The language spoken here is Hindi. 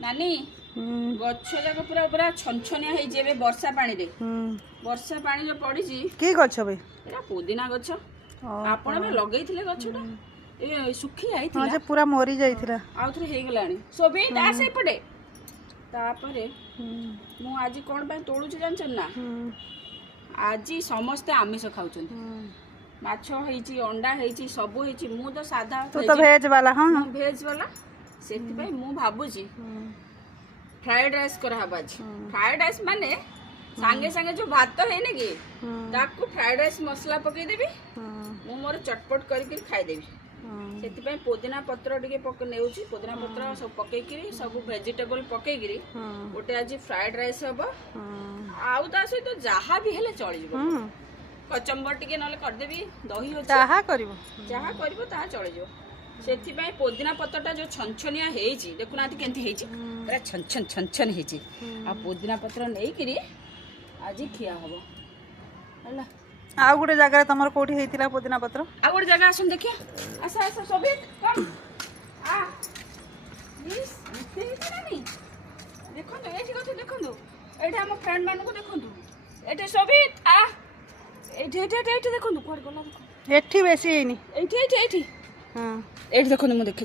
नानी गछ जाक पूरा पूरा छनछनिया होई जेबे वर्षा पानी रे वर्षा पानी जो पड़ी जी की गछ बे एरा पुदीना गछ आपण बे लगेइथिले गछटा ए सुखी आइथिला हां जे पूरा मरी जाइथिला आ थरे हे गलानी सोबे दासे पडे तापरे मु आज कोन बा तोळु छी जानछन ना आज समस्त आमिष खाउछन माछ हेची अंडा हेची सब हेची मु तो सादा तो भेज वाला हां भेज वाला सेति भाई मु भाबुची फ्राइड राइस कर हबाज फ्राइड राइस माने संगे संगे जो भात है ने की ताकू फ्राइड राइस मसला पके देबी मु मोर चटपट करके खाइ देबी सेति भाई पुदीना पत्र टिके पक नेउची पुदीना पत्र सब पके किरी सब वेजिटेबल पके किरी ओटे आज फ्राइड राइस हबो आउ ता से तो जहा भी हेले चली जबो कचंबर टिके नले कर देबी दही हो जहा करबो ता चली जबो सेति भाई पुदीना पत्रटा जो छनछनिया हेची देखु नाती केंती हेची पूरा छनछन छनछन हेची आ पुदीना पत्र नै किरी आज खिया हबो हला आ गुटे जगह रे तमर कोठी हेतिला पुदीना पत्र आ गुटे जगह आसन देखिया आसा आसा सोबे कम आ प्लीज मते हेती नानी देखो तो एठी गछ देखो तो एठी हम फ्रेंड मान को देखो तो एठी सोबे आ एठी एठी एठी देखो तो कोड गला देखो एठी बेसी हेनी एठी एठी एठी हां एठी देखो मु देखि